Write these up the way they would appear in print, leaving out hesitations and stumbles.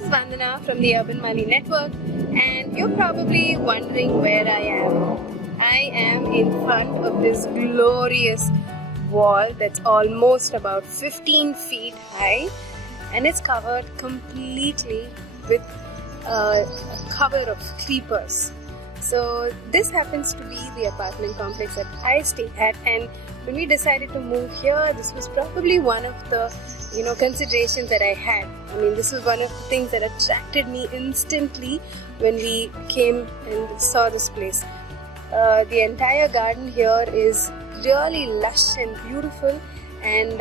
This is Vandana from the Urban Mali Network, and you're probably wondering where I am. I am in front of this glorious wall that's almost about 15 feet high, and it's covered completely with a cover of creepers. So this happens to be the apartment complex that I stay at, and when we decided to move here, this was probably one of the considerations that I had. I mean, this was one of the things that attracted me instantly when we came and saw this place. The entire garden here is really lush and beautiful, and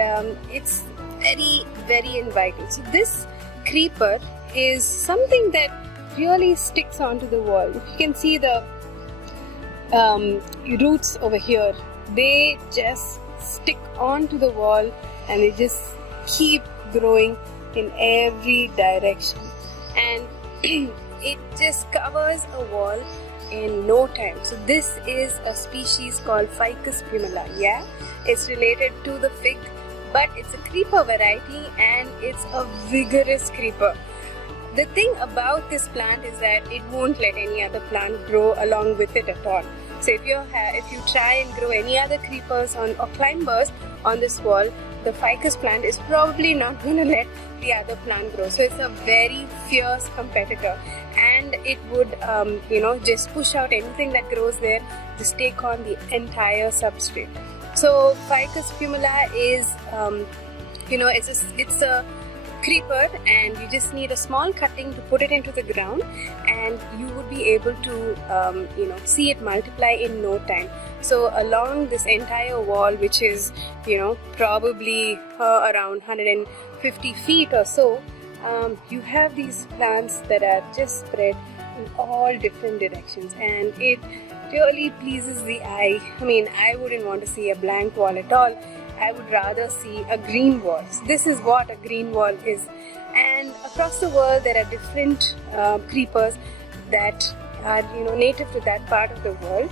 it's very, very inviting. So this creeper is something that really sticks onto the wall. You can see the roots over here. They just stick onto the wall and they just keep growing in every direction, and it just covers a wall in no time. So this is a species called Ficus Plumia. Yeah, it's related to the fig, but it's a creeper variety and it's a vigorous creeper. The thing about this plant is that it won't let any other plant grow along with it at all. So if you try and grow any other creepers or climbers on this wall, the ficus plant is probably not going to let the other plant grow. So it's a very fierce competitor, and it would just push out anything that grows there, just take on the entire substrate. So Ficus Plumia is it's a creeper, and you just need a small cutting to put it into the ground, and you would be able to see it multiply in no time. So along this entire wall, which is probably around 150 feet or so, you have these plants that are just spread in all different directions, and it really pleases the eye. I mean, I wouldn't want to see a blank wall at all. I would rather see a green wall. So this is what a green wall is. And across the world, there are different creepers that are native to that part of the world.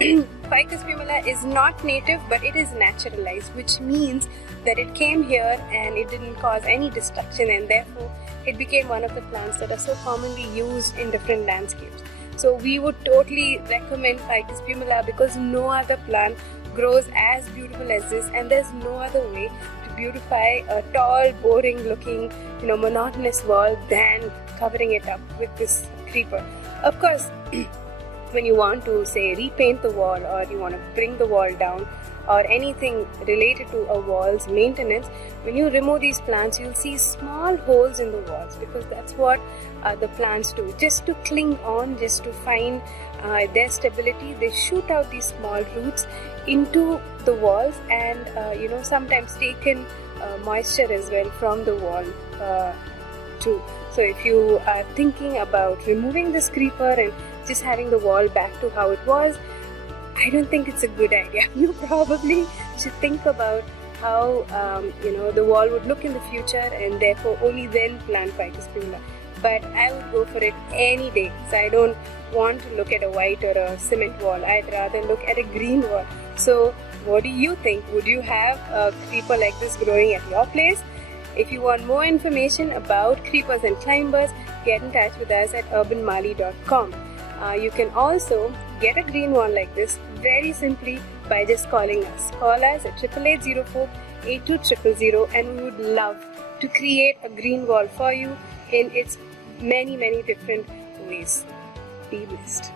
Ficus Plumia is not native, but it is naturalized, which means that it came here and it didn't cause any destruction, and therefore it became one of the plants that are so commonly used in different landscapes. So we would totally recommend Ficus Plumia because no other plant grows as beautiful as this, and there's no other way to beautify a tall, boring looking, monotonous wall than covering it up with this creeper. Of course, when you want to say repaint the wall, or you want to bring the wall down, or anything related to a wall's maintenance, when you remove these plants, you'll see small holes in the walls, because that's what the plants do. Just to cling on, just to find their stability, they shoot out these small roots into the walls, and sometimes take in moisture as well from the wall too. So if you are thinking about removing this creeper and just having the wall back to how it was, I don't think it's a good idea. You probably should think about how the wall would look in the future, and therefore only then plant Ficus Plumia. But I would go for it any day. So I don't want to look at a white or a cement wall. I'd rather look at a green wall. So what do you think? Would you have a creeper like this growing at your place? If you want more information about creepers and climbers, get in touch with us at urbanmali.com. You can also get a green wall like this very simply by just calling us. Call us at 8804-8200, and we would love to create a green wall for you in its many, many different ways. Be blessed.